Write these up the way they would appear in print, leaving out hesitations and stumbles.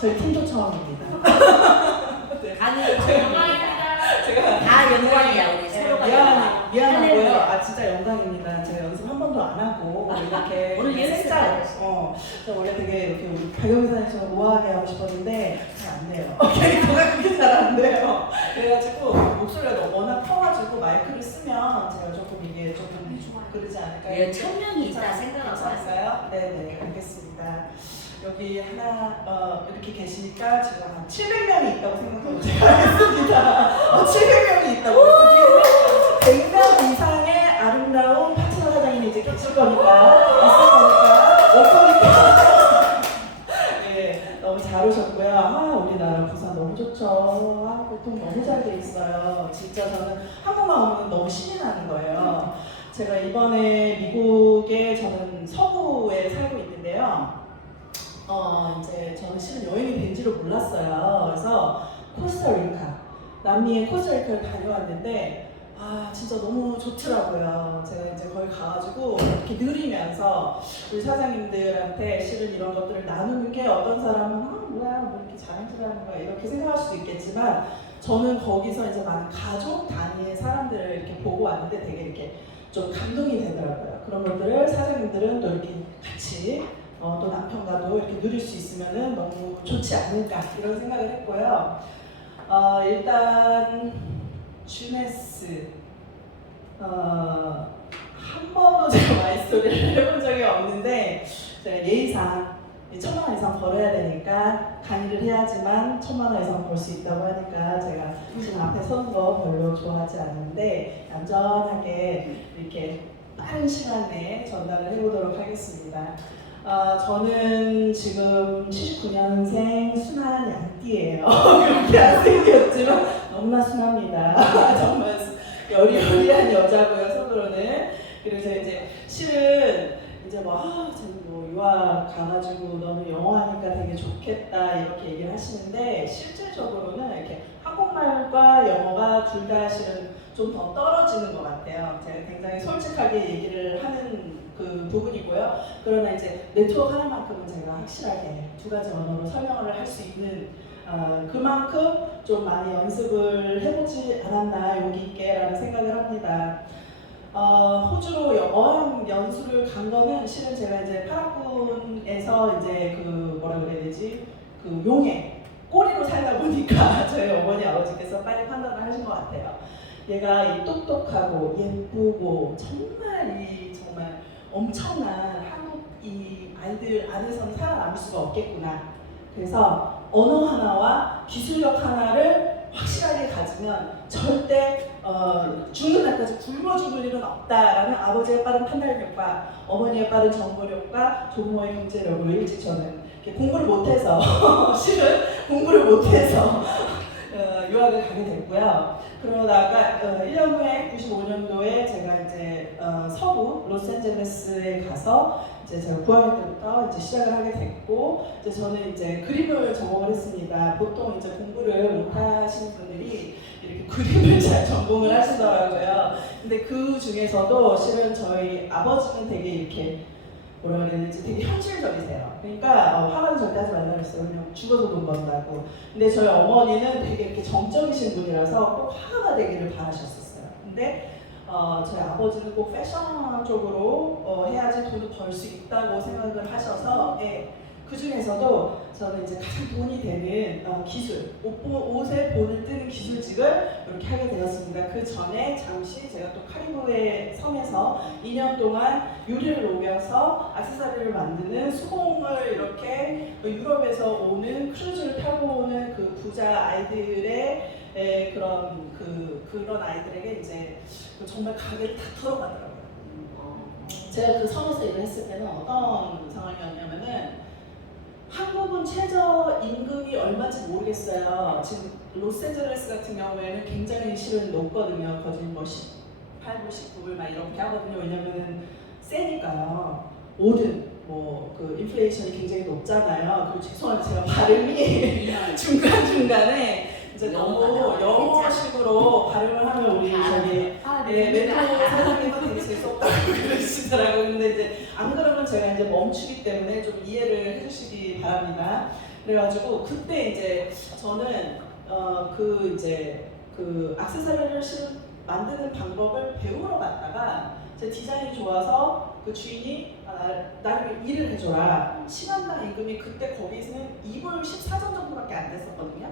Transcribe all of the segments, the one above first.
저희 팀도 처음입니다. 네. 아니 영광입니다. 제가 다 영광이야 우리 서로가. 미안하고요. 아 진짜 영광입니다. 제가 연습 한 번도 안 하고 이렇게 오늘 살짝 저 원래 되게 이렇게 우리 박영선처럼 우아하게 하고 싶었는데 잘 안 돼요. 캐릭터가 그게 잘 안 돼요. 그래가지고 목소리가 워낙 커가지고 마이크를 쓰면 제가 조금 이게 조금 그러지 않을까요? 예, 1000명이 있다 생각하고 괜찮을까요? 네네 알겠습니다. 여기 하나 이렇게 계시니까 지금 한 700명이 있다고 생각하고 제가 하겠습니다. 700명이 있다고 했을 때 100명 이상의 아름다운 파트너 사장님이 이제 계실 거니까 있을 거니까 올 거니까 예 너무 잘 오셨고요. 우리나라 부산 너무 좋죠. 교통 너무 잘 돼 있어요. 진짜 저는 한국만 오면 너무 신이 나는 거예요. 제가 이번에 미국에 저는 서부에 살고 있는데요. 이제 저는 실은 여행이 된지를 몰랐어요. 그래서 코스타리카, 남미의 코스타리카를 다녀왔는데 진짜 너무 좋더라고요. 제가 이제 거기 가가지고 이렇게 느리면서 우리 사장님들한테 실은 이런 것들을 나누는 게 어떤 사람은 뭐야 뭐 이렇게 자랑스러운 거야 이렇게 생각할 수도 있겠지만 저는 거기서 이제 많은 가족 단위의 사람들을 이렇게 보고 왔는데 되게 이렇게 좀 감동이 되더라고요. 그런 것들을 사장님들은 또 이렇게 같이 또 남편과도 이렇게 누릴 수 있으면 너무 좋지 않을까 이런 생각을 했고요. 일단 주네스 한 번도 제가 마이스토리를 해본 적이 없는데 제가 예의상 1000만 원 이상 벌어야 되니까 강의를 해야지만 1000만 원 이상 벌 수 있다고 하니까 제가 지금 앞에 서는 거 별로 좋아하지 않는데 얌전하게 이렇게 빠른 시간 내에 전달을 해보도록 하겠습니다. 저는 지금 79년생 순한 양띠예요. 그렇게 안 생겼지만 너무나 순합니다. 정말 여리여리한 여자고요, 속으로는. 그래서 이제 실은 이제 뭐 유학 가가지고 너는 영어 하니까 되게 좋겠다 이렇게 얘기를 하시는데 실질적으로는 이렇게 한국말과 영어가 둘 다 실은 좀 더 떨어지는 것 같아요. 제가 굉장히 솔직하게 얘기를 하는 그 부분이고요. 그러나 이제 네트워크 하나만큼은 제가 확실하게 두 가지 언어로 설명을 할 수 있는 그만큼 좀 많이 연습을 해보지 않았나 용기 있게라는 생각을 합니다. 호주로 어학 연수를 간 거는 실은 제가 이제 파라군에서 이제 그 뭐라 그래야 되지 그 용해 꼬리로 살다 보니까 저희 어머니 아버지께서 빨리 판단을 하신 것 같아요. 얘가 이 똑똑하고 예쁘고 정말 엄청난 한국 이 아이들 안에서는 살아남을 수가 없겠구나. 그래서 언어 하나와 기술력 하나를 확실하게 가지면 절대 죽는 날까지 굶어 죽을 일은 없다라는 아버지의 빠른 판단력과 어머니의 빠른 정보력과 조부모의 경제력으로 일찍 저는 공부를 못해서 실은 공부를 못해서 유학을 가게 됐고요. 그러다가 1년 후에 95년도에 제가 이제 서부 로스앤젤레스에 가서 이제 제가 9학년 때부터 이제 시작을 하게 됐고 이제 저는 이제 그림을 전공을 했습니다. 보통 이제 공부를 못하시는 분들이 이렇게 그림을 잘 전공을 하시더라고요. 근데 그 중에서도 실은 저희 아버지는 되게 이렇게 뭐라 그래야 되지? 되게 현실적이세요. 그러니까 화가는 절대 하지 말라 그랬어요. 그냥 죽어서 돈 번다고. 근데 저희 어머니는 되게 이렇게 정적이신 분이라서 꼭 화가가 되기를 바라셨었어요. 근데 저희 아버지는 꼭 패션 쪽으로 해야지 돈을 벌 수 있다고 생각을 하셔서 그 중에서도 저는 이제 가장 돈이 되는 기술, 옷에 본을 뜨는 기술직을 이렇게 하게 되었습니다. 그 전에 잠시 제가 또 카리브해 섬에서 2년 동안 유리를 녹여서 액세서리를 만드는 수공을 이렇게 유럽에서 오는 크루즈를 타고 오는 그 부자 아이들의 그런 아이들에게 이제 정말 가게를 다 털어가더라고요. 제가 그 섬에서 일을 했을 때는 어떤 상황이었냐면은 한국은 최저 임금이 얼마인지 모르겠어요. 지금 로스앤젤레스 같은 경우에는 굉장히 실은 높거든요. 거의 뭐 18불, 19불 막 이렇게 하거든요. 왜냐면은 세니까요. 모든 그 인플레이션이 굉장히 높잖아요. 그리고 죄송한데 제가 발음이 중간중간에 이제 너무 영어식으로 발음을 하면 우리 저기 멘토 사장님은 되게 재수없다고 그러시더라고요. 근데 이제 안 그러면 제가 이제 멈추기 때문에 좀 이해를 해주시기 바랍니다. 그래가지고 그때 이제 저는 그 액세서리를 만드는 방법을 배우러 갔다가 제 디자인이 좋아서 그 주인이 나를 일을 해줘라. 시간당 임금이 그때 거기서는 2불 14전 정도밖에 안 됐었거든요.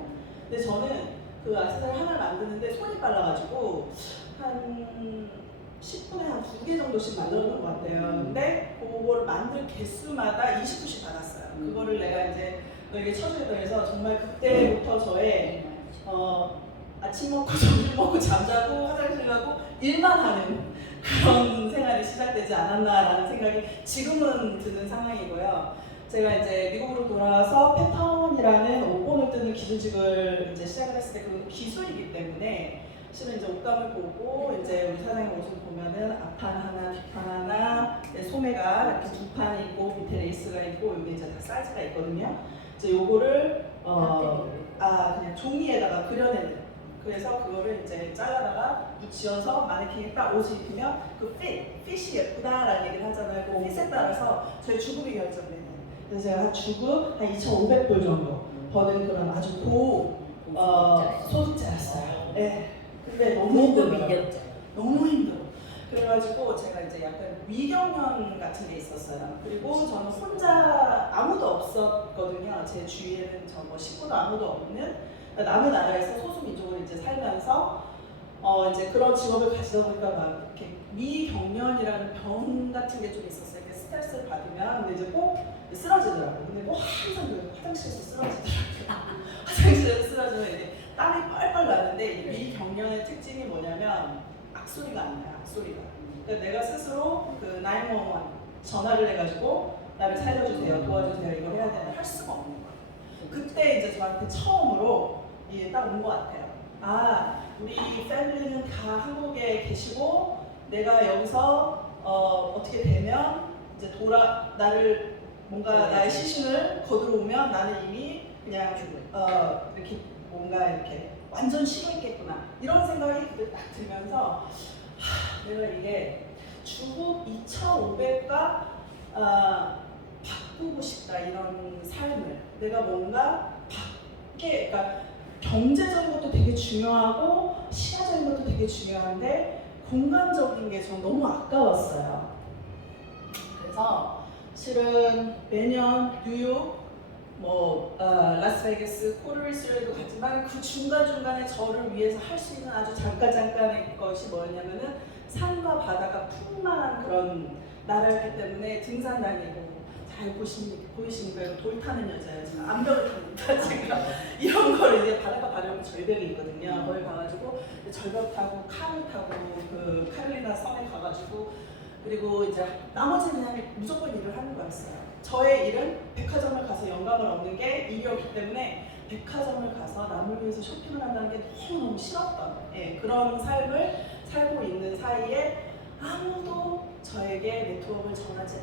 근데 저는 그 액세서리 하나를 만드는데 손이 빨라가지고 한 10분에 한 2개 정도씩 만들었던 것 같아요. 근데 그걸 만들 개수마다 20불씩 받았어요. 그거를 내가 이제 너에게 쳐주겠다 해서 정말 그때부터 저의 아침 먹고 점심 먹고 잠자고 화장실 가고 일만 하는 그런 생활이 시작되지 않았나라는 생각이 지금은 드는 상황이고요. 제가 이제 미국으로 돌아와서 패턴이라는 옷본을 뜨는 기술직을 이제 시작을 했을 때 그건 기술이기 때문에 실은 이제 옷감을 보고 이제 우리 사장님 옷을 보면은 앞판 하나, 뒷판 하나, 소매가 이렇게 두 판이 있고 밑에 레이스가 있고 여기 이제 다 사이즈가 있거든요. 이제 요거를 그냥 종이에다가 그려내는. 그래서 그거를 이제 잘라다가 붙여서 마네킹에 딱 옷을 입히면 그 핏이 예쁘다라는 얘기를 하잖아요. 그 핏에 따라서 저희 주급이 결정되는. 그래서 제가 주급 한 2,500불 정도 버는 그런 아주 소득자였어요. 네. 근데 너무 힘들어요. 너무 힘들어. 그래가지고 제가 이제 약간 위경련 같은 게 있었어요. 그리고 저는 혼자 아무도 없었거든요. 제 주위에는 뭐 식구도 아무도 없는 남의 나라에서 소수민족으로 이제 살면서 이제 그런 직업을 가지다 보니까 막 이렇게 위경련이라는 병 같은 게 좀 있었어요. 이렇게 스트레스를 받으면 근데 이제 꼭 쓰러지더라고요. 근데 꼭 항상 화장실에서 쓰러지더라고요. 화장실에서 쓰러지면 이제 땀이 뻘뻘 나는데 이 위경련의 특징이 뭐냐면 악소리가 안 나요. 악소리가. 그러니까 내가 스스로 그 911 전화를 해가지고 나를 살려주세요, 도와주세요 이걸 해야 되는데 할 수가 없는 거예요. 그때 이제 저한테 처음으로 이게 딱 온 것 같아요. 우리 패밀리는 다 한국에 계시고 내가 여기서 어떻게 되면 이제 나를 뭔가 나의 시신을 거두러 오면 나는 이미 그냥 이렇게 뭔가 이렇게 완전 식어 있겠구나 이런 생각이 그때 딱 들면서 내가 이게 주급 2,500과 바꾸고 싶다 이런 삶을 내가 뭔가 그러니까 경제적인 것도 되게 중요하고 시간적인 것도 되게 중요한데 공간적인 게 전 너무 아까웠어요. 그래서 실은 매년 뉴욕 라스베이거스, 코르리스에도 갔지만 그 중간중간에 저를 위해서 할 수 있는 아주 잠깐의 것이 뭐였냐면은 산과 바다가 풍만한 그런 나라였기 때문에 등산 다니고 잘 보이십니까? 돌 타는 여자예요. 제가 암벽을 탑니다. 제가 이런 걸 이제 바닷가 바로 절벽이 있거든요. 거기 가가지고 절벽 타고 칼을 타고 그 카롤리나 섬에 가가지고 그리고 이제 나머지는 그냥 무조건 일을 하는 거였어요. 저의 일은 백화점을 가서 영감을 얻는 게 일이었기 때문에 백화점을 가서 남을 위해서 쇼핑을 한다는 게 너무너무 싫었던 그런 삶을 살고 있는 사이에 아무도 저에게 네트워크를 전하지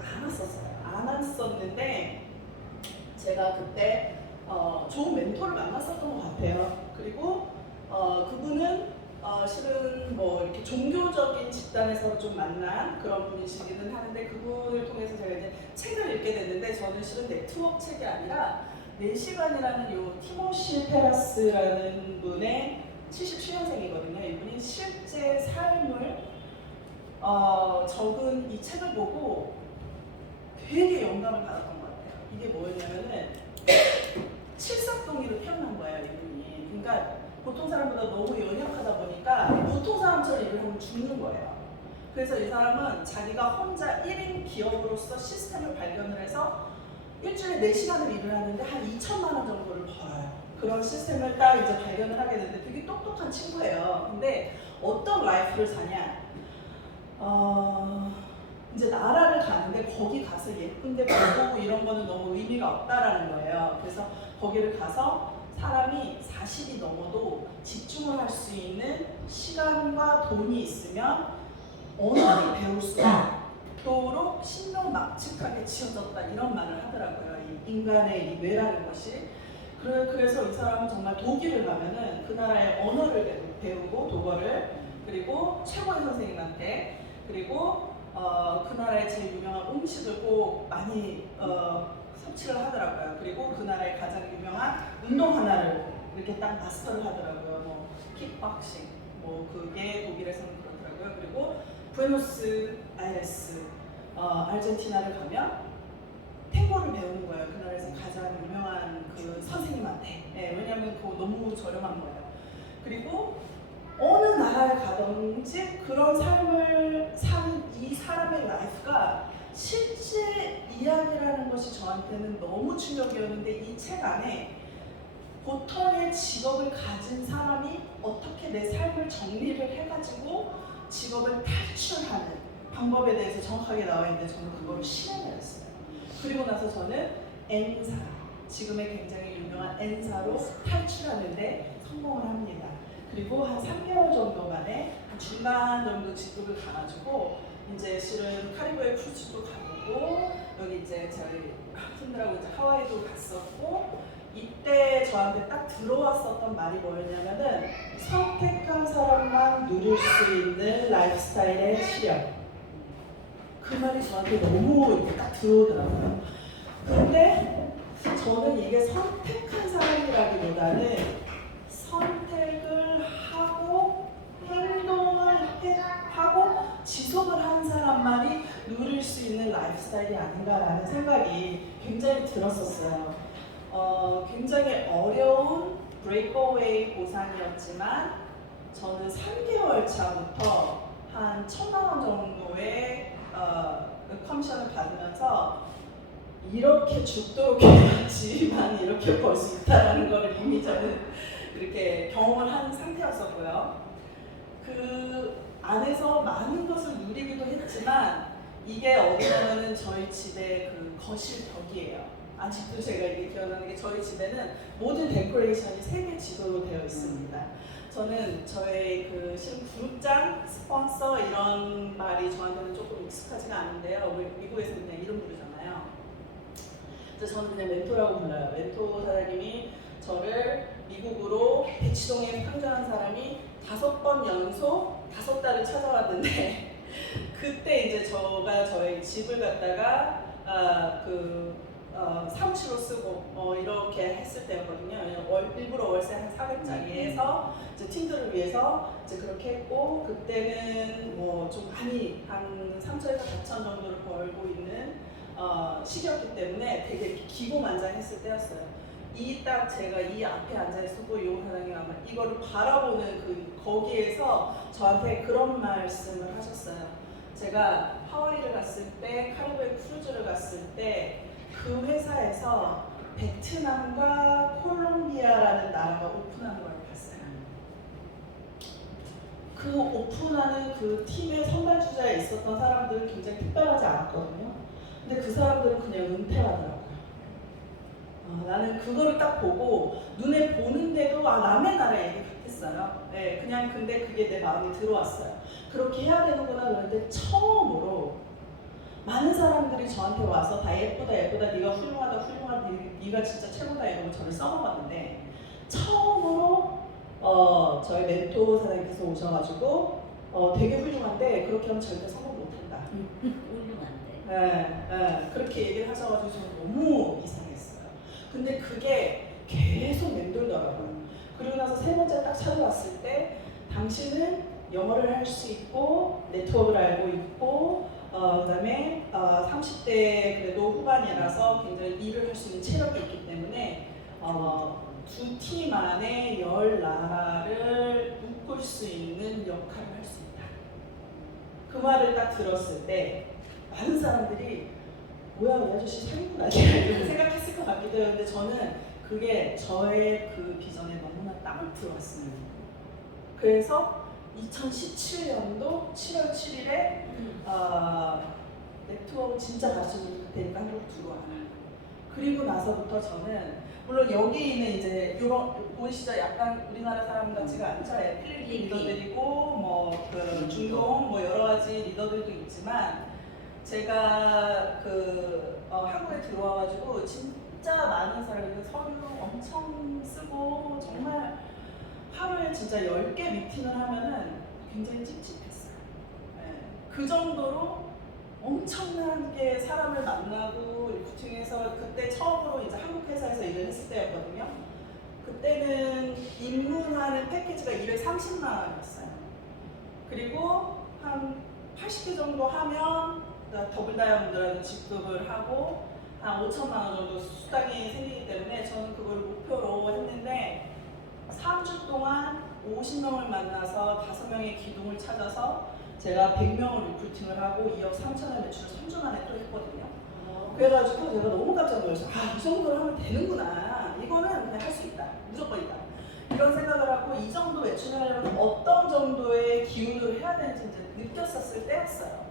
않았었는데 제가 그때 좋은 멘토를 만났었던 것 같아요. 그리고 그분은 실은 뭐 이렇게 종교적인 집단에서 좀 만난 그런 분이시기는 하는데 그분을 통해서 제가 이제 책을 읽게 됐는데 저는 실은 네트워크 책이 아니라 4시간이라는 요 티모시 페라스라는 분의 77년생이거든요. 이분이 실제 삶을 적은 이 책을 보고 되게 영감을 받았던 것 같아요. 이게 뭐였냐면은 칠삭동이로 태어난 거예요, 이분이. 그러니까 보통 사람보다 너무 연약하다 보니까 보통 사람처럼 일을 하면 죽는 거예요. 그래서 이 사람은 자기가 혼자 1인 기업으로서 시스템을 발견을 해서 일주일에 4시간을 일을 하는데 한 2천만 원 정도를 벌어요. 그런 시스템을 딱 이제 발견을 하게 됐는데 되게 똑똑한 친구예요. 근데 어떤 라이프를 사냐? 이제 나라를 가는데 거기 가서 예쁜데 보고 이런 거는 너무 의미가 없다라는 거예요. 그래서 거기를 가서 사람이 40이 넘어도 집중을 할 수 있는 시간과 돈이 있으면 언어를 배울 수 있도록 신명막측하게 지어졌다 이런 말을 하더라고요. 이 인간의 이 뇌라는 것이. 그래서 이 사람은 정말 독일을 가면은 그 나라의 언어를 배우고 독어를 그리고 최고의 선생님한테 그리고 그 나라의 제일 유명한 음식을 꼭 많이 섭취를 하더라고요. 그리고 그 나라의 가장 유명한 운동 하나를 이렇게 딱 마스터를 하더라고요. 뭐 킥박싱, 뭐 그게 독일에서는 그렇더라고요. 그리고 부에노스 아이레스, 아르헨티나를 가면 탱고를 배우는 거예요. 그 나라에서 가장 유명한 그 선생님한테. 네, 왜냐하면 그거 너무 저렴한 거예요. 그리고 어느 나라에 가든지 그런 삶을 사는 이 사람의 라이프가 실제 이야기라는 것이 저한테는 너무 충격이었는데, 이 책 안에 보통의 직업을 가진 사람이 어떻게 내 삶을 정리를 해가지고 직업을 탈출하는 방법에 대해서 정확하게 나와 있는데, 저는 그걸 실행을 했어요. 그리고 나서 저는 N사, 지금의 굉장히 유명한 N사로 탈출하는데 성공을 합니다. 그리고 한 3개월 정도 만에 중간 정도 직급을 가가지고 이제 실은 카리브해 크루즈도 가보고, 여기 이제 저희 팀들하고 이제 하와이도 갔었고, 이때 저한테 딱 들어왔었던 말이 뭐였냐면은 선택한 사람만 누릴 수 있는 라이프스타일의 시련. 그 말이 저한테 너무 이렇게 딱 들어오더라고요. 근데 저는 이게 선택한 사람이라기보다는 선택을 하고 행동을 하고 지속을 한 사람만이 누릴 수 있는 라이프스타일이 아닌가라는 생각이 굉장히 들었었어요. 굉장히 어려운 브레이크어웨이 보상이었지만 저는 3개월 차부터 한 1,000만 원 정도의 커미션을 받으면서 이렇게 죽도록 해야지만 이렇게 벌 수 있다는 걸 이미 저는 그렇게 경험을 한 상태였었고요. 그 안에서 많은 것을 누리기도 했지만, 이게 어디냐면은 저희 집의 그 거실 벽이에요. 아직도 제가 이게 기억나는 게, 저희 집에는 모든 데코레이션이 3개 지도로 되어 있습니다. 저는 저의 그 그룹장, 스폰서 이런 말이 저한테는 조금 익숙하지가 않은데요. 미국에서 그냥 이름 부르잖아요. 그래서 저는 그냥 멘토라고 불러요. 멘토 사장님이 저를 미국으로 대치동에 상주한 사람이 5번 연속 5달을 찾아왔는데 그때 이제 저가 저희 집을 갖다가 사무실로 쓰고 이렇게 했을 때였거든요. 일부러 월세 한 400짜리 해서 이제 팀들을 위해서 이제 그렇게 했고, 그때는 뭐 좀 많이 한 3천에서 4천 정도를 벌고 있는 시기였기 때문에 되게 기고만장했을 때였어요. 딱 제가 이 앞에 앉아 있었고, 이 사장님이 아마 이거를 바라보는 거기에서 저한테 그런 말씀을 하셨어요. 제가 하와이를 갔을 때, 카리브해 크루즈를 갔을 때 그 회사에서 베트남과 콜롬비아라는 나라가 오픈하는 걸 봤어요. 그 오픈하는 그 팀의 선발주자에 있었던 사람들은 굉장히 특별하지 않았거든요. 근데 그 사람들은 그냥 은퇴하더라고요. 나는 그거를 딱 보고 눈에 보는데도 남의 나라 얘기 같았어요. 네, 그냥 근데 그게 내 마음에 들어왔어요. 그렇게 해야 되는구나. 그런데 처음으로 많은 사람들이 저한테 와서 다 예쁘다 네가 훌륭하다 네가 진짜 최고다 이러고 저를 써먹었는데, 처음으로 저희 멘토 사장님께서 오셔가지고 되게 훌륭한데 그렇게 하면 절대 성공 못한다. 네, 그렇게 얘기를 하셔가지고 저는 너무 이상했어요. 근데 그게 계속 맴돌더라고요. 그리고 나서 3번째 딱 찾아왔을 때, 당신은 영어를 할 수 있고 네트워크를 알고 있고 그다음에 30대 그래도 후반이라서 굉장히 일을 할 수 있는 체력이 있기 때문에 2팀 안에 10나라를 묶을 수 있는 역할을 할 수 있다. 그 말을 딱 들었을 때 많은 사람들이 뭐야 이 아저씨 사기꾼 아니야 이렇게 생각했을 것 같기도 해요. 근데 저는 그게 저의 그 비전에 너무나 딱 들어왔습니다. 그래서 2017년도 7월 7일에 네트워크 진짜 가르쳐줄 테니까 한국 들어와라. 그리고 나서부터 저는 물론 여기 있는 이제 이런 보이시죠? 약간 우리나라 사람 같지가 않죠. 필리핀 리더들이고 뭐 그 중동 뭐 여러 가지 리더들도 있지만, 제가 한국에 들어와가지고 진짜 많은 사람들 서류 엄청 쓰고 정말 하루에 진짜 10개 미팅을 하면은 굉장히 찝찝했어요. 네. 그 정도로 엄청나게 사람을 만나고 리크루팅해서, 그때 처음으로 이제 한국 회사에서 일을 했을 때였거든요. 그때는 입문하는 패키지가 230만 원이었어요. 그리고 한 80개 정도 하면 더블 다이아몬드라는 직급을 하고 한 5천만 원 정도 수당이 생기기 때문에 저는 그걸 목표로 했는데 3주 동안 50명을 만나서 5명의 기둥을 찾아서 제가 100명을 리크루팅을 하고 2억 3천원 매출을 3주 만에 또 했거든요. 그래가지고 제가 너무 깜짝 놀라서 이 정도를 하면 되는구나. 이거는 그냥 할 수 있다. 무조건 있다. 이런 생각을 하고 이 정도 매출을 하려면 어떤 정도의 기운으로 해야 되는지 이제 느꼈었을 때였어요.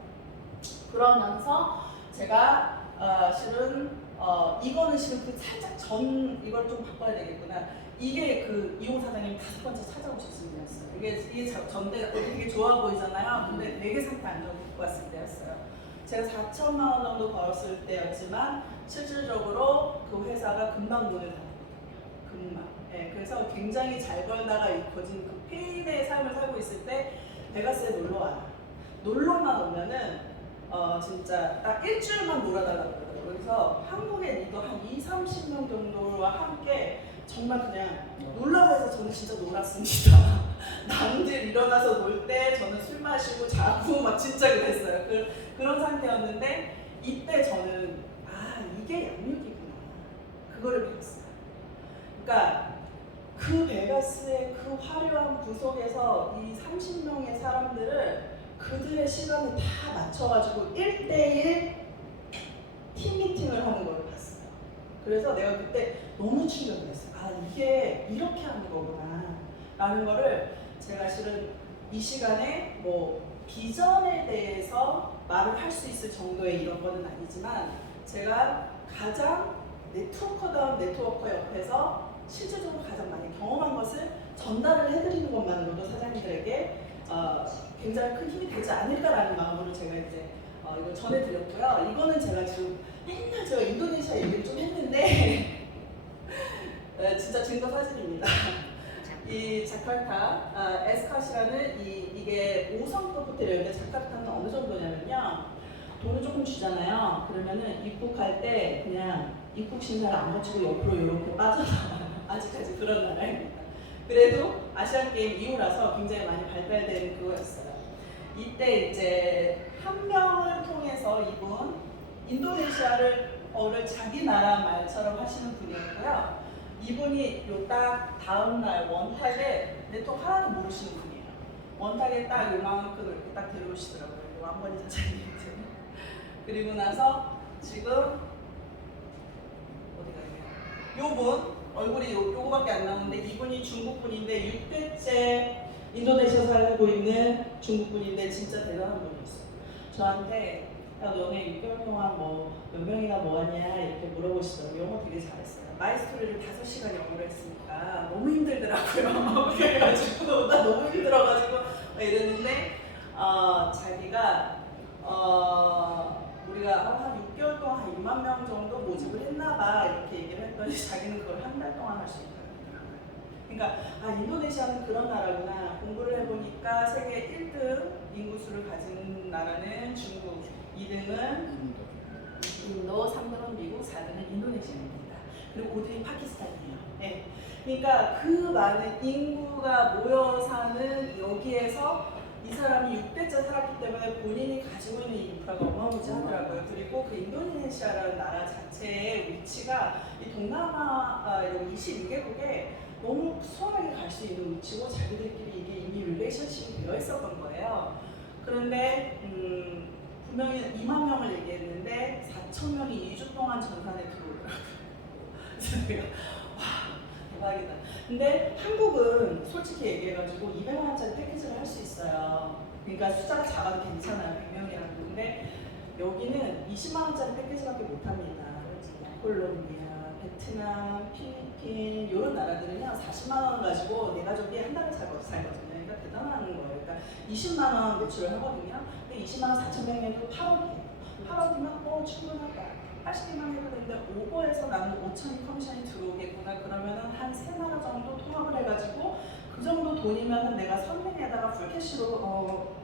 그러면서 제가 실은 이거는 실은 그 살짝 전 이걸 좀 바꿔야 되겠구나. 이게 그 이용 사장님 5번째 찾아오셨을 때였어요. 이게 전대 되게 좋아 보이잖아요. 근데 되게 상태 안 좋고 왔을 때였어요. 제가 4천만 원 정도 벌었을 때였지만 실질적으로 그 회사가 금방 문을 닫았거든요. 금방. 네, 그래서 굉장히 잘 벌다가 거진 그 폐인의 삶을 살고 있을 때 베가스에 놀러 와라. 놀러만 오면은 진짜 딱 일주일만 놀아달라고 그러더라고요. 그래서 한국에 이거 한 20-30명 정도와 함께 정말 그냥 놀라고 해서 저는 진짜 놀았습니다. 남들 일어나서 놀 때 저는 술 마시고 자고 막 진짜 그랬어요. 그런 상태였는데 이때 저는 이게 양육이구나. 그거를 배웠어요. 그러니까 그 베가스의 그 화려한 구석에서 이 30명의 사람들을 그들의 시간을 다 맞춰가지고 1대1 팀 미팅을 하는 걸 봤어요. 그래서 내가 그때 너무 충격을 했어요. 이게 이렇게 하는 거구나 라는 거를 제가 실은 이 시간에 뭐 비전에 대해서 말을 할 수 있을 정도의 이런 거는 아니지만 제가 가장 네트워커다운 네트워커 옆에서 실질적으로 가장 많이 경험한 것을 전달을 해드리는 것만으로도 사장님들에게 굉장히 큰 힘이 되지 않을까라는 마음으로 제가 이제 이걸 전해드렸고요. 이거는 제가 지금 맨날 제가 인도네시아 얘기를 좀 했는데 진짜 증거 사진입니다. 이 자카르타 에스카시라는 이게 5성급 호텔이었는데 자카르타는 어느 정도냐면요. 돈을 조금 주잖아요. 그러면은 입국할 때 그냥 입국 심사를 안 거치고 옆으로 이렇게 빠져나와요. 아직까지 그런 나라입니다. 그래도 아시안 게임 이후라서 굉장히 많이 발달된 그거였어요. 이때 이제 한 명을 통해서 이분 인도네시아를 자기 나라 말처럼 하시는 분이었고요. 이분이 요 딱 다음 날 원탁에 네트워크 하나도 모르시는 분이에요. 원탁에 딱 요만큼 이렇게 딱 데려오시더라고요. 왕건희 사장님한테. 그리고 나서 지금 어디가 있네요. 요분 얼굴이 요거밖에 안 나오는데 이분이 중국 분인데 6대째 인도네시아 살고 있는 중국 분인데 진짜 대단한 분이었어요. 저한테 너네 6개월 동안 뭐 몇 명이나 뭐하냐 이렇게 물어보시더라고요. 영어 되게 잘했어요. 마이스토리를 5시간 영어로 했으니까 너무 힘들더라고요. 그래가지고 나 너무 힘들어가지고 이랬는데 자기가 우리가 한 6개월 동안 한 2만 명 정도 모집을 했나봐 이렇게 얘기를 했더니 자기는 그걸 한 달 동안 할 수 있다고 하더라고요. 그러니까 인도네시아는 그런 나라구나. 공부를 해보니까 세계 1등 인구수를 가진 나라는 중국, 2등은 인도, 3등은 미국, 4등은 인도네시아입니다. 그리고 5등이 파키스탄이에요. 네. 그러니까 그 많은 인구가 모여 사는 여기에서 이 사람이 6대째 살았기 때문에 본인이 가지고 있는 인프라가 어마무지하더라고요. 그리고 그 인도네시아라는 나라 자체의 위치가 이 동남아 22개국에 너무 수월하게 갈 수 있는 위치고 자기들끼리 이게 이미 릴레이션십이 되어 있었던 거예요. 그런데 분명히 2만 명을 얘기했는데 4천 명이 2주 동안 전산에 들어오더라고요. 그래서 내가 대박이다. 근데 한국은 솔직히 얘기해가지고 200만 원짜리 패키지를 할 수 있어요. 그러니까 숫자가 작아도 괜찮아요. 100명이라는. 근데 여기는 20만 원짜리 패키지밖에 못합니다. 콜롬비아, 베트남, 필리핀 이런 나라들은요 40만 원 가지고 내 가족이 한 달을 살거든요. 그러니까 대단한 거예요. 그러니까 20만 원 매출을 하거든요. 근데 20만 원 4,100명이면 8억이에요. 8억이면 충분하다. 80개만 해도 되는데 오버해서 나는 5천이 커미션이 들어오겠구나. 그러면은 한 3나라 정도 통합을 해가지고 그 정도 돈이면은 내가 선행에다가 풀캐시로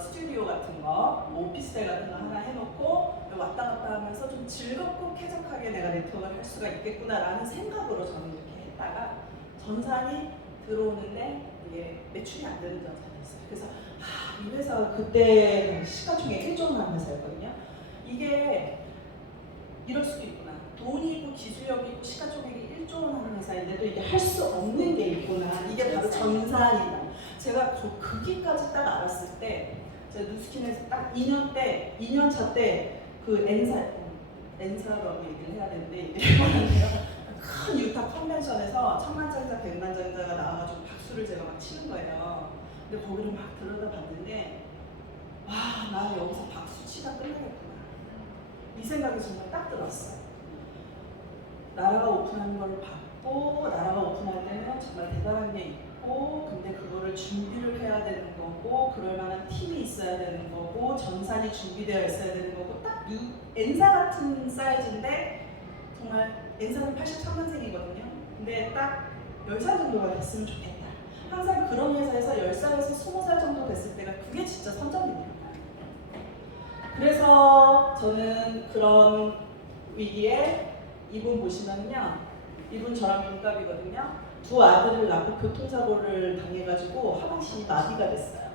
스튜디오 같은 거, 뭐 오피스텔 같은 거 하나 해놓고 왔다 갔다 하면서 좀 즐겁고 쾌적하게 내가 네트워크를 할 수가 있겠구나라는 생각으로 저는 이렇게 했다가 전산이 들어오는데 이게 매출이 안 되는 전산이 있어요. 그래서 이 회사가 그때 시가총액 1조 나는 회사였거든요. 이게 이럴 수도 있구나. 돈이 있고 기술력이 있고 시가총액이 1조 나는 회사인데도 이게 할 수 없는 게 있구나. 이게 바로 전산이다. 제가 거기까지 딱 알았을 때 제가 누스킨에서 딱 2년 차 때 그 엔사라고 얘기를 해야 되는데 큰 유타 컨벤션에서 1000만장자 100만장자가 나와가지고 박수를 제가 막 치는 거예요. 근데 거기를 막 들여다봤는데 와, 나 여기서 박수 치다 끝나겠구나. 이 생각이 정말 딱 들었어요. 나라가 오픈하는 걸 봤고 나라가 오픈할 때는 정말 대단한 게 있고 근데 그거를 준비를 해야 되는 거고 그럴 만한 팀이 있어야 되는 거고 전산이 준비되어 있어야 되는 거고 딱 엔사 같은 사이즈인데 정말 엔사는 83년생이거든요. 근데 딱 10살 정도가 됐으면 좋겠다. 항상 그런 회사에서 10살에서 20살 정도 됐을 때가 그게 진짜 선점입니다. 그래서 저는 그런 위기에 이분 보시면요. 이분 저랑 동갑이거든요. 두 아들을 낳고 교통사고를 당해가지고 하반신이 마비가 됐어요.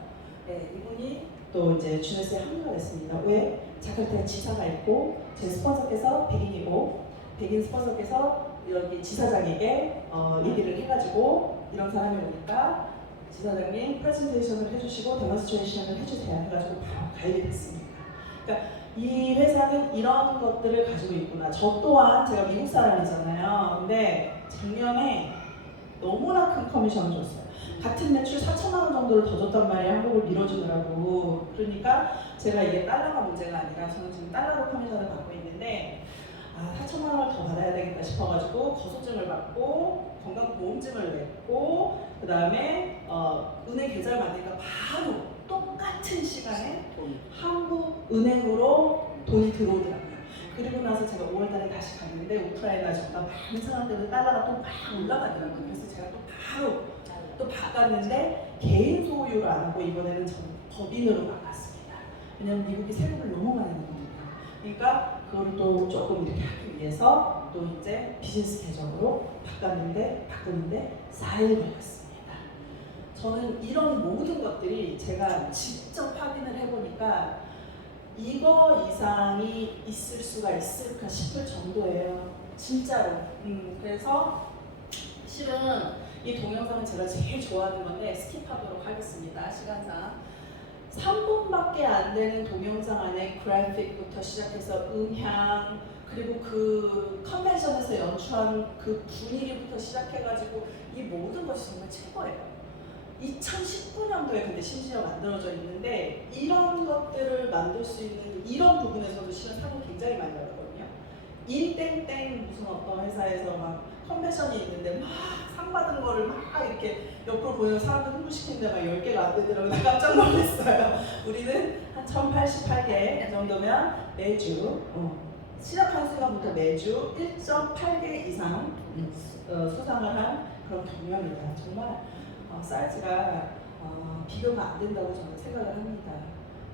네, 이분이 또 이제 주네스에 합류가 됐습니다. 왜? 자카르타에 지사가 있고 제 스폰서께서 백인이고 백인 스폰서께서 여기 지사장에게 얘기를 해가지고 이런 사람이 오니까 지사장님 프레젠테이션을 해주시고 데몬스트레이션을 해주세요 해가지고 바로 가입이 됐습니다. 그러니까 이 회사는 이런 것들을 가지고 있구나. 저 또한 제가 미국 사람이잖아요. 근데 작년에 너무나 큰 커미션을 줬어요. 같은 매출 4천만 원 정도를 더 줬단 말이에요. 한국을 밀어주더라고. 그러니까 제가 이게 달러가 문제가 아니라 저는 지금 달러로 커미션을 받고 있는데 4천만 원을 더 받아야 되겠다 싶어가지고 거소증을 받고 건강보험증을 냈고 그 다음에 은행 계좌를 만드니까 바로 똑같은 시간에 한국은행으로 돈이 들어오더라고요. 그리고 나서 제가 5월달에 다시 갔는데 우크라이나 정가 많은 상황들은 달러가 또 막 올라가더라고요. 그래서 제가 또 바로 또 바꿨는데 개인 소유를 안 하고 이번에는 저는 법인으로 바꿨습니다. 왜냐면 미국이 세금을 너무 많이 내거든요. 그러니까 그거를 또 조금 이렇게 하기 위해서 또 이제 비즈니스 계정으로 바꿨는데 4일 걸렸습니다. 저는 이런 모든 것들이 제가 직접 확인을 해보니까 이거 이상이 있을 수가 있을까 싶을 정도예요. 진짜로. 그래서 실은 이 동영상은 제가 제일 좋아하는 건데 스킵하도록 하겠습니다. 시간상. 3분밖에 안 되는 동영상 안에 그래픽부터 시작해서 음향 그리고 그 컨벤션에서 연출한 그 분위기부터 시작해가지고 이 모든 것이 정말 최고예요. 2019년도에 근데 심지어 만들어져 있는데 이런 것들을 만들 수 있는 이런 부분에서도 실은 상을 굉장히 많이 받았거든요. 인땡땡 무슨 어떤 회사에서 막 컨벤션이 있는데 막 상 받은 거를 막 이렇게 옆으로 보이는 사람들 흥분시키는데 막 10개가 안 되더라고요. 깜짝 놀랐어요. 우리는 한 1088개 정도면 매주 시작한 순간부터 매주 1.8개 이상 수상을 한 그런 경력입니다. 정말 사이즈가 비교가 안 된다고 저는 생각을 합니다.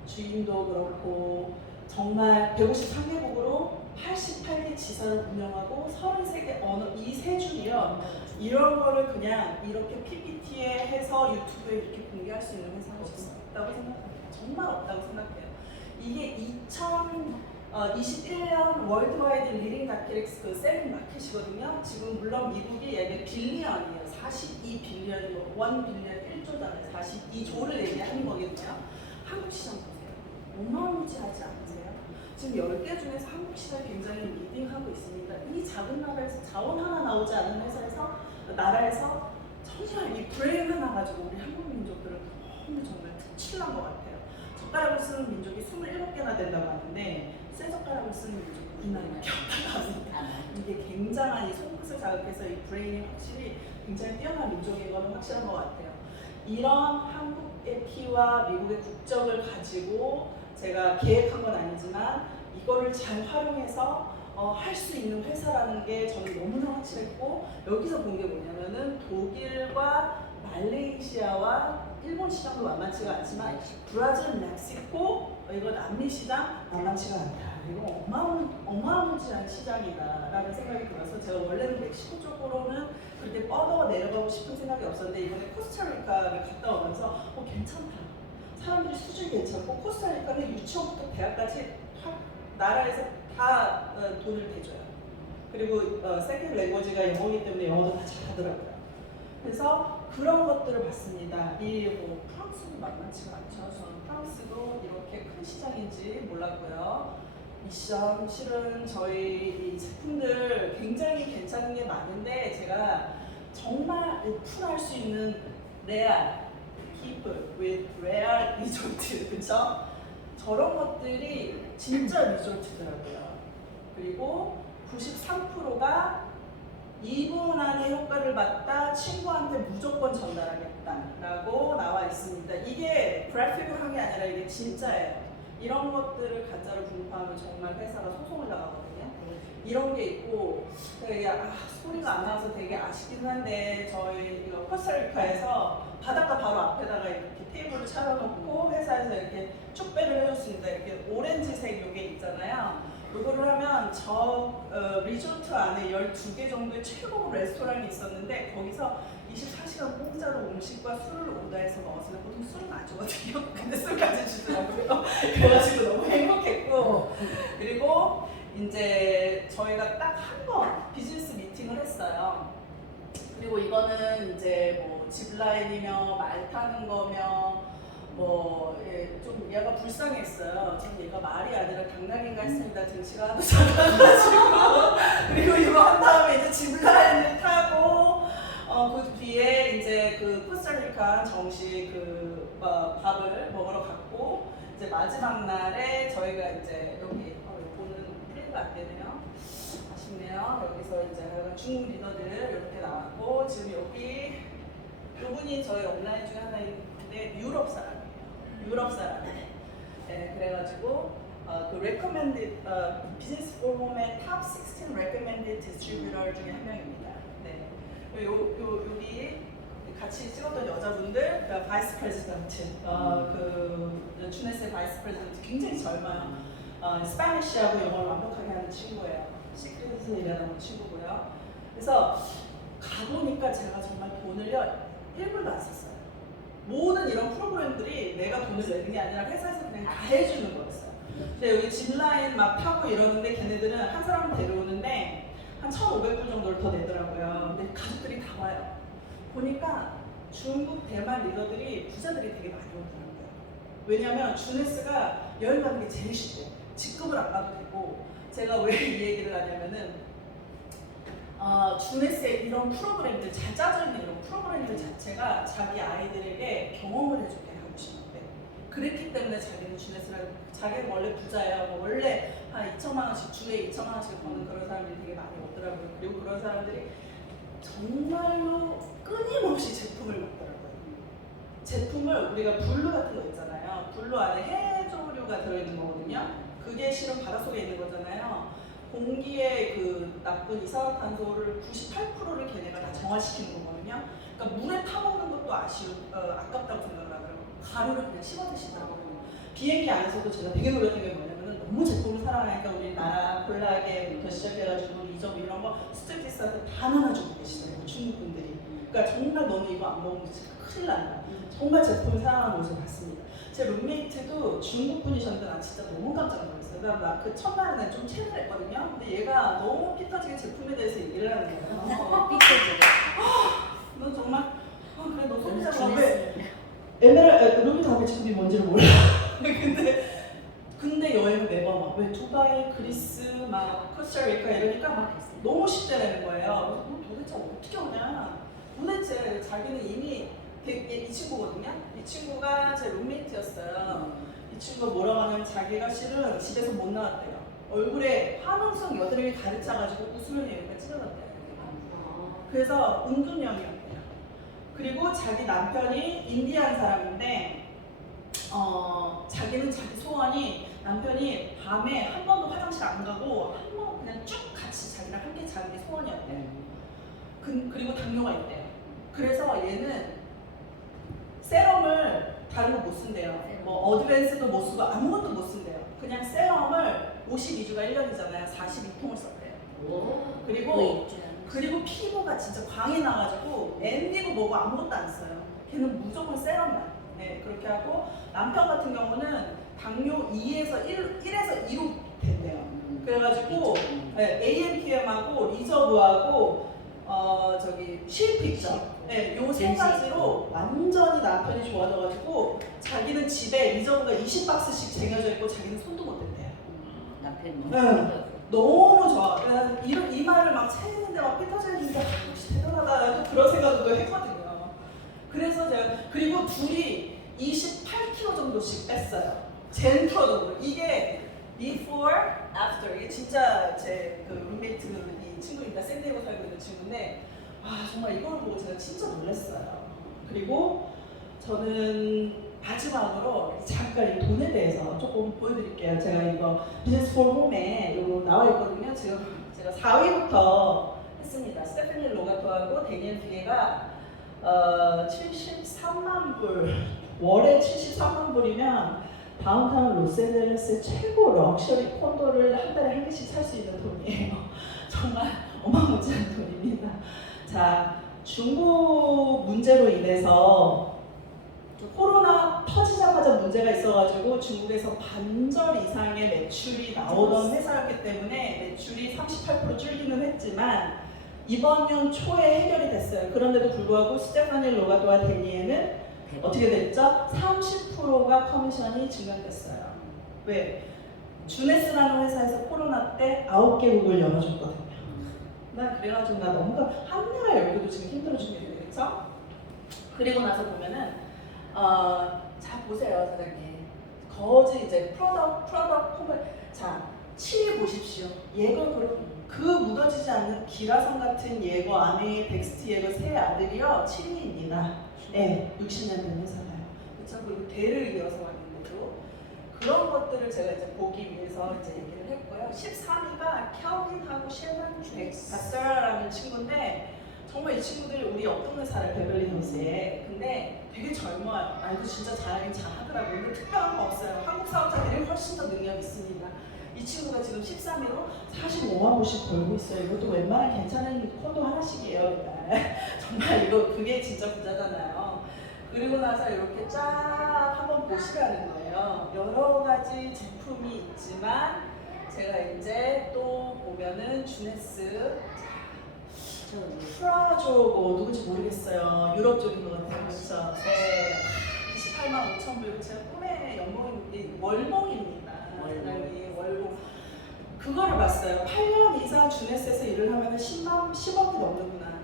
주인도 그렇고 정말 153개국으로 88개 지사를 운영하고 33개 언어 이 세 줄이요. 이런 거를 그냥 이렇게 PPT에 해서 유튜브에 이렇게 공개할 수 있는 회사가 없다고 생각합니다. 정말 없다고 생각해요. 이게 2021년 월드와이드 리딩 다키렉스 그 셀링 마켓이거든요. 지금 물론 미국이 얘기 빌리언이에요. 42빌리언, 1빌리언 1조잖아요. 42조를 얘기하는 거거든요. 한국 시장 보세요. 어마무지하지 않으세요? 지금 10개 중에서 한국 시장 굉장히 리딩하고 있습니다. 이 작은 나라에서 자원 하나 나오지 않은 회사에서 나라에서 정말 이 브레인 하나 가지고 우리 한국 민족들은 너무 정말 특출난 것 같아요. 젓가락을 쓰는 민족이 27개나 된다고 하는데 쇠 젓가락을 쓰는 민족이 우리나라밖에 없다고 합니다. 이게 굉장한 이 손끝을 자극해서 이 브레인이 확실히 굉장히 뛰어난 민족인 것은 확실한 것 같아요. 이런 한국의 피와 미국의 국적을 가지고 제가 계획한 건 아니지만 이거를 잘 활용해서 할 수 있는 회사라는 게 저는 너무나 확실했고 여기서 본 게 뭐냐면은 독일과 말레이시아와 일본 시장도 만만치가 않지만 브라질, 멕시코, 이거 남미 시장 만만치가 않다. 이거 어마무지한 시장이다라는 생각이 들어서 제가 원래는 멕시코 쪽으로는 그렇게 뻗어 내려가고 싶은 생각이 없었는데 이번에 코스타리카를 갔다 오면서 괜찮다. 사람들이 수준이 괜찮고 코스타리카는 유치원부터 대학까지 나라에서 다 돈을 대줘요. 그리고 세컨드 랭귀지가 영어이기 때문에 영어도 다 잘하더라고요. 그래서 그런 것들을 봤습니다. 뭐 프랑스도 만만치가 않죠. 저는 프랑스도 이렇게 큰 시장인지 몰랐고요. 미션 실은 저희 이 제품들 굉장히 괜찮은 게 많은데 제가 정말 오픈할 수 있는 레알 people with rare 리조트 그쵸? 저런 것들이 진짜 리조트더라고요. 그리고 93%가 2분 안에 효과를 봤다. 친구한테 무조건 전달하겠다라고 나와 있습니다. 이게 그래픽을 한 게 아니라 이게 진짜예요. 이런 것들을 가짜로 분포하면 정말 회사가 소송을 나가거든요. 이런 게 있고 이게 소리가 안 나와서 되게 아쉽긴 한데 저희 이거 코스타리카에서 바닷가 바로 앞에다가 이렇게 테이블을 차려놓고 회사에서 이렇게 축배를 해줬습니다. 이렇게 오렌지색 요게 있잖아요. 이거를 하면 저 리조트 안에 12개 정도의 최고 레스토랑이 있었는데 거기서 24시간 공짜로 음식과 술을 오더해서 먹었어요. 보통 술은 안 주거든요. 근데 술까지 주더라고요. 그래가지고 너무 행복했고 그리고 이제 저희가 딱 한 번 비즈니스 미팅을 했어요. 그리고 이거는 이제 뭐 짚라인이며 말 타는 거며 좀 얘가 불쌍했어요. 전 얘가 말이 아니라 당나귀인가 했습니다. 등치가 하도 작아가지고 그리고 이거 한 다음에 이제 짚라인을 타고 그 뒤에 이제 그 코스타리카 정식 밥을 먹으러 갔고 이제 마지막 날에 저희가 이제 여기 요거는 프린트가 안 되네요. 아쉽네요. 여기서 이제 중국 리더들 이렇게 나왔고 지금 여기 요분이 저희 온라인 중에 하나인데 유럽 사람이에요. 유럽 사람. 네, 그래가지고 그 recommended 비즈니스 포럼의 top 16 recommended distributor 중에 한 명입니다. 네. 여기 같이 찍었던 여자분들, 바이스 프레지던트, 그 주네스의 바이스 프레지던트 굉장히 젊어요. 스파니쉬하고 영어를 완벽하게 하는 친구예요. 시크릿에서 일하는 친구고요. 그래서 가보니까 제가 정말 돈을요 1불도 안 썼어요. 모든 이런 프로그램들이 내가 돈을 내는 게 아니라 회사에서 그냥 다 해주는 거였어요. 근데 여기 짚라인 막 타고 이러는데 걔네들은 한 사람을 데려오는데 한 1,500불 정도를 더 내더라고요. 근데 가족들이 다 와요. 보니까 중국 대만 리더들이 부자들이 되게 많이 오더라고요. 왜냐면 주네스가 여행 가는 게 제일 쉽고 직급을 안 가도 되고 제가 왜 이 얘기를 하냐면은 주네스의 이런 프로그램들, 잘 짜져 있는 이런 프로그램들 자체가 자기 아이들에게 경험을 해주게 하고 싶은데 그랬기 때문에 자기는 주네스를 자기는 원래 부자예요. 원래 한 2천만 원씩 주에 2천만 원씩 버는 그런 사람들이 되게 많이 오더라고요. 그리고 그런 사람들이 정말로 끊임없이 제품을 먹더라고요. 제품을 우리가 블루 같은 거 있잖아요. 블루 안에 해조류가 들어있는 거거든요. 그게 실은 바닷속에 있는 거잖아요. 공기의 그 나쁜 이산화탄소를 98%를 걔네가 다 정화시키는 거거든요. 그러니까 물에 타먹는 것도 아깝다고 생각을 하더라고요. 가루를 그냥 씹어 드시더라고요. 비행기 안에서도 제가 되게 놀랐던 게 뭐냐면 너무 제품을 사랑하니까 우리나라 콜라겐부터 시작해가지고 리저브 이런 거 스튜디스한테 다 나눠주고 계시더라고요. 중국 분들이. 그러니까 정말 너는 이거 안 먹으면 진짜 큰일 난다. 정말 제품을 사랑하는 모습을 봤습니다. 제 룸메이트도 중국 분이셨는데 난 진짜 너무 깜짝 놀랐어요. 나 그 첫날에 좀 체를 했거든요. 근데 얘가 너무 피 터지게 제품에 대해서 얘기를 하는 거예요. 너 정말 그래 너 소비자가 왜 루비타베 제품이 뭔지를 몰라. 근데 여행을 매번 막 왜 두바이, 그리스, 막 코스타리카 이러니까 막 너무 쉽대라는 거예요. 너 도대체 어떻게 오냐? 도대체 자기는 이미 이 친구거든요. 이 친구가 제 룸메이트였어요. 이 친구가 뭐라고 하냐면 자기가 실은 집에서 못 나왔대요. 얼굴에 화농성 여드름이 가득 차가지고 웃으면 여기가 찢어졌대요. 그래서 은둔형이었대요. 그리고 자기 남편이 인디안 사람인데 자기는 자기 소원이 남편이 밤에 한 번도 화장실 안 가고 한 번 그냥 쭉 같이 자기랑 함께 자는 게 소원이었대요. 그리고 당뇨가 있대요. 그래서 얘는 세럼을 다른 거 못 쓴대요. 뭐 어드밴스도 못 쓰고 아무것도 못 쓴대요. 그냥 세럼을 52주가 1년이잖아요. 42통을 썼대요. 그리고 피부가 진짜 광이 나가지고 엔디고 뭐고 아무것도 안 써요. 걔는 무조건 세럼만. 네, 그렇게 하고 남편 같은 경우는 당뇨 2에서 1에서 2로 된대요. 그래가지고 네, AMPM하고 리저브하고 실픽죠. 네, 요 세 가지로 완전히 남편이 좋아져가지고 자기는 집에 리저브가 20박스씩 쟁여져 있고 자기는 손도 못 댄대요. 남편 너무 좋아. 그래서 이 말을 막 찾는데 막 삐뚤어지는데 역시 대단하다. 또 그런 생각도 했거든요. 그래서 제가 그리고 둘이 28kg 정도씩 뺐어요. 젠 프로덕트로. 이게 before, after. 이게 진짜 제 그 룸메이트 이 친구입니다. 샌디에고 살고 있는 친구인데 정말 이걸 보고 제가 진짜 놀랐어요. 그리고 저는 마지막으로 잠깐 이 돈에 대해서 조금 보여드릴게요. 제가 이거 비즈니스 포 홈에 이거 나와 있거든요. 지금 제가 4위부터 했습니다. 스테파니 로가토하고 데니엘 피게가 73만 불, 월에 73만 불이면 다운타운 로스앤젤레스 최고 럭셔리 콘도를 한 달에 한 개씩 살 수 있는 돈이에요. 정말 어마무지한 돈입니다. 자, 중국 문제로 인해서 코로나 터지자마자 문제가 있어가지고 중국에서 반절 이상의 매출이 나오던 회사였기 때문에 매출이 38% 줄기는 했지만 이번 년 초에 해결이 됐어요. 그런데도 불구하고 스테파니 로가토와 데니에는 어떻게 됐죠? 30%가 커미션이 증가됐어요. 왜? 주네스라는 회사에서 코로나 때 9개국을 열어줬거든요. 나 그래가지고 나 너무 한 나라 열기도 지금 힘들어 죽겠는데, 그렇죠? 그리고 나서 보면은 자 보세요, 사장님. 거지 이제 프로덕트 폼을 자 7위 보십시오. 예거 그 묻어지지 않는 기라성 같은 예거 아내의 덱스트 예거 세 아들이요 7위입니다. 네, 60년 된 회사가요. 그렇죠? 그리고 대를 이어서 왔는데도 그런 것들을 제가 이제 보기 위해서 이제 얘기를 했고요. 13위가 켈빈하고 셰런 바스라라는 친구인데 정말 이 친구들이 우리 옆 회사를 베벌리 hils에 근데 되게 젊어요. 말도 진짜 잘하긴 잘하더라고요. 근데 특별한 거 없어요. 한국 사업자들이 훨씬 더 능력 있습니다. 이 친구가 지금 13위로 45만 불씩 벌고 있어요. 이것도 웬만한 괜찮은 콘도 하나씩이에요. 정말 이거 그게 진짜 부자잖아요. 그리고 나서 이렇게 쫙 한번 보시라는 거예요. 여러 가지 제품이 있지만 제가 이제 또 보면은 주네스 프라조고 누군지 모르겠어요. 유럽 쪽인 것 같아요. 그렇죠? 네. 28만 5천 불. 제가 꿈의 연봉이 월봉입니다. 월봉. 그거를 봤어요. 8년 이상 주네스에서 일을 하면 10억이 넘는구나.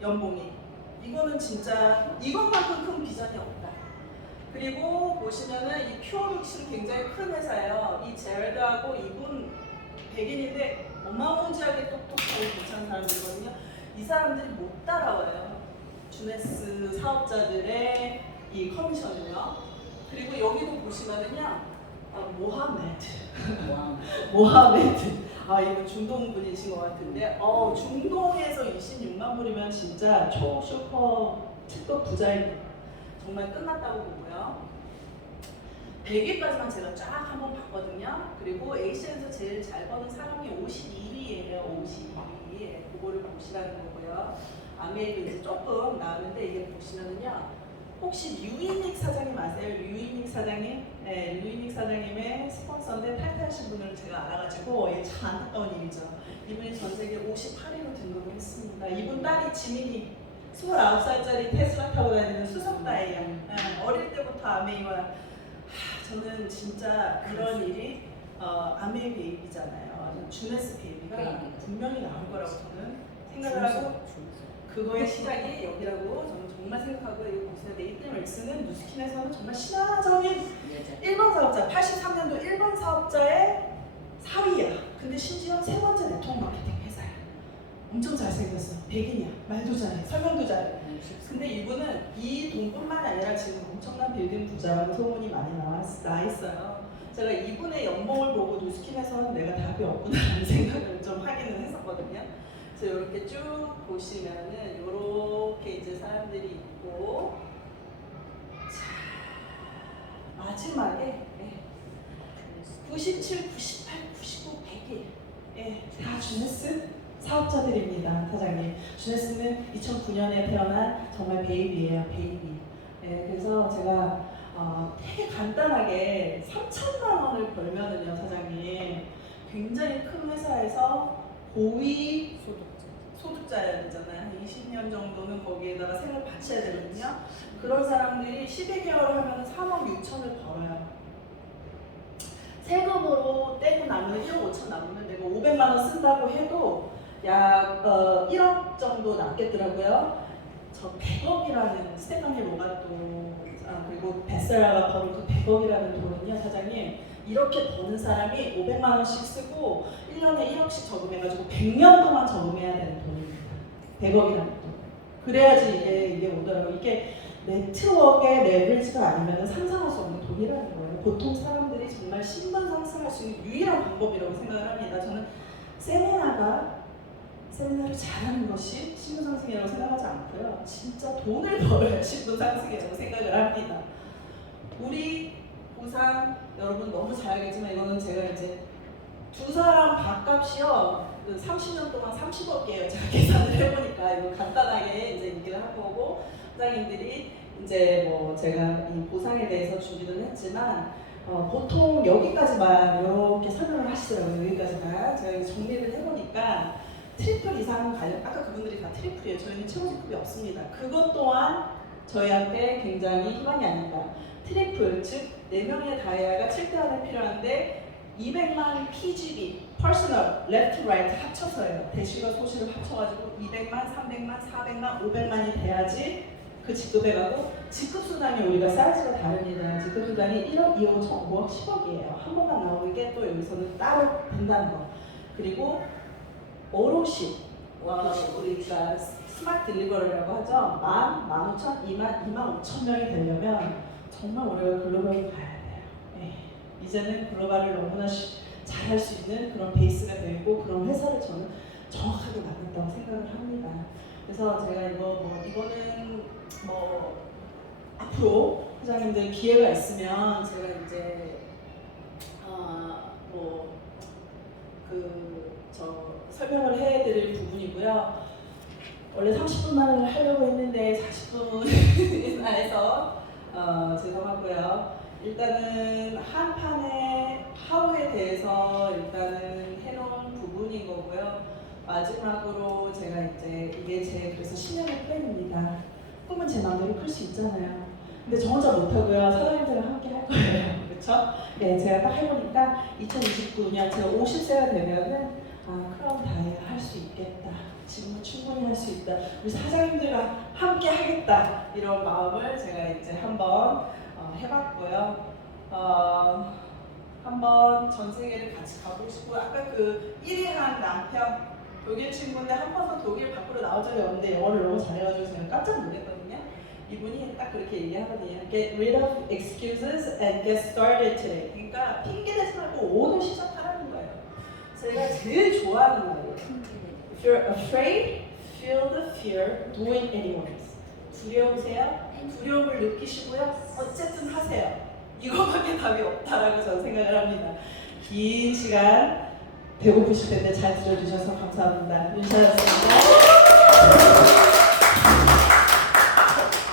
연봉이. 이거는 진짜 이것만큼 큰 비전이 없다. 그리고 보시면은 이 퓨어룩시는 굉장히 큰 회사예요. 이 제럴드하고 이분 백인인데 어마무지하게 똑똑하고 괜찮은 사람들이거든요. 이 사람들이 못 따라와요. 주네스 사업자들의 이 커미션을요. 그리고 여기도 보시면은요. 모하메드. 이거 중동 분이신 것 같은데, 중동에서 26만 불이면 진짜 초슈퍼 특급 부자입니다. 정말 끝났다고 보고요. 100위까지만 제가 쫙 한번 봤거든요. 그리고 에이시아에서 제일 잘 버는 사람이 52위예요. 52위. 그거를 보시라는 거고요. 아메리카 이제 조금 나왔는데 이게 보시면은요. 혹시 류이닉 사장님 아세요? 류이닉 사장님? 네, 류이닉 사장님의 스폰서인데 탈퇴하신 분을 제가 알아가지고 이게 참 안타까운 일이죠. 이분이 전 세계 58위로 등록을 했습니다. 이분 딸이 지민이 29살짜리 테슬라 타고 다니는 수석다예요. 네, 어릴 때부터 아메이와 저는 진짜 그런 일이 아메이 베이비잖아요. 주네스 베이비가 분명히 나올 거라고 저는 생각을 하고 그거의 시작이 여기라고 저는 정말 생각하고 이거 보세요. 네이튼 렉스는 누스킨에서는 정말 신화적인 1번 사업자, 83년도 1번 사업자의 4위야. 근데 심지어 세 번째 네트워크 마케팅 회사야. 엄청 잘생겼어. 백인이야. 말도 잘해. 설명도 잘해. 근데 이분은 이 돈뿐만 아니라 지금 엄청난 빌딩 부자라고 소문이 많이 나 있어요. 제가 이분의 연봉을 보고 누스킨에서는 내가 답이 없구나라는 생각을 좀 하기는 했었거든요. 그래서 이렇게 쭉 보시면은 이렇게 이제 사람들이 있고, 자 마지막에 97, 98, 99, 100일 다 주네스 사업자들입니다, 사장님. 주네스는 2009년에 태어난 정말 베이비예요, 베이비. 그래서 제가 되게 간단하게 3천만 원을 벌면은요, 사장님, 굉장히 큰 회사에서 고위 소득자여야 되잖아요. 한 20년 정도는 거기에다가 생을 바쳐야 되거든요. 그런 사람들이 12개월 하면 3억 6천을 벌어요. 세금으로 떼고 남으면 1억 5천 남으면 내가 500만 원 쓴다고 해도 약 1억 정도 남겠더라고요. 저 100억이라는 스테파니 로가또 그리고 베셀라가 버는 그 100억이라는 돈은요, 사장님, 이렇게 버는 사람이 500만 원씩 쓰고 1년에 1억씩 저금해가지고 100년 동안 저금해야 되는 돈입니다. 100억이라는 돈. 그래야지 이게 오더라고요. 이게 네트워크의 레버리지가 아니면 상상할 수 없는 돈이라는 거예요. 보통 사람들이 정말 신분 상승할 수 있는 유일한 방법이라고 생각을 합니다. 저는 세미나를 잘하는 것이 신분 상승이라고 생각하지 않고요. 진짜 돈을 벌어야 신분 상승이라고 생각을 합니다. 우리 보상 여러분 너무 잘 알겠지만 이거는 제가 이제 두 사람 밥값이요 30년 동안 30억이에요. 제가 계산을 해보니까 이거 간단하게 이제 얘기를 한 거고, 사장님들이 이제 뭐 제가 이 보상에 대해서 준비를 했지만 보통 여기까지만 이렇게 설명을 하시더라고요. 여기까지만 제가 정리를 해보니까 트리플 이상 가려, 아까 그분들이 다 트리플이에요. 저희는 최고직급이 없습니다. 그것 또한 저희한테 굉장히 희망이 아닌가. 트리플, 즉 4명의 다이아가 7대 안에 필요한데 200만 PGB, 퍼스널, 레프트, 라이트 합쳐서예요. 대시와 소시를 합쳐가지고 200만, 300만, 400만, 500만이 돼야지 그 직급에 가고, 직급 수당이 우리가 사이즈가 다릅니다. 직급 수당이 1억, 2억, 5억, 10억이에요. 한 번만 나오는 게 또 여기서는 따로 된다는 거. 그리고 오롯이 우리가 스마트 딜리버리라고 하죠. 10,000, 15,000, 25,000명이 되려면 정말 우리가 글로벌로 가야 돼요. 이제는 글로벌을 너무나 잘할 수 있는 그런 베이스가 되고 그런 회사를 저는 정확하게 만났다고 생각을 합니다. 그래서 제가 이거는 앞으로 회장님들 기회가 있으면 제가 이제 설명을 해드릴 부분이고요. 원래 30분만을 하려고 했는데 40분 안에서 죄송하고요. 일단은 한 판의 하우에 대해서 일단은 해놓은 부분인 거고요. 마지막으로 제가 이제 이게 제 그래서 10년의 플랜입니다. 꿈은 제 마음대로 클 수 있잖아요. 근데 저 혼자 못하고요. 사장님들과 함께 할 거예요. 그렇죠? 네, 제가 딱 해보니까 2029년 제가 50세가 되면은 크라운 다이아 할 수 있겠다. 지금은 충분히 할 수 있다. 우리 사장님들과 함께 하겠다. 이런 마음을 제가 이제 한번 해봤고요. 한번 전 세계를 같이 가보고 싶고, 아까 그 1위한 남편 독일 친구인데 한 번도 독일 밖으로 나온 적이 없는데 영어를 너무 잘해가지고 제가 깜짝 놀랐거든요. 이분이 딱 그렇게 얘기하거든요. Get rid of excuses and get started today. 그러니까 핑계 대지 말고 오늘 시작하라는 거예요. 제가 제일 좋아하는 말이에요. If you're afraid, feel the fear, do it anyways. 두려우세요? 두려움을 느끼시고요. 어쨌든 하세요. 이거밖에 답이 없다라고 저는 생각을 합니다. 긴 시간 배고프실 텐데 잘 들어주셔서 감사합니다. 윤샤였습니다.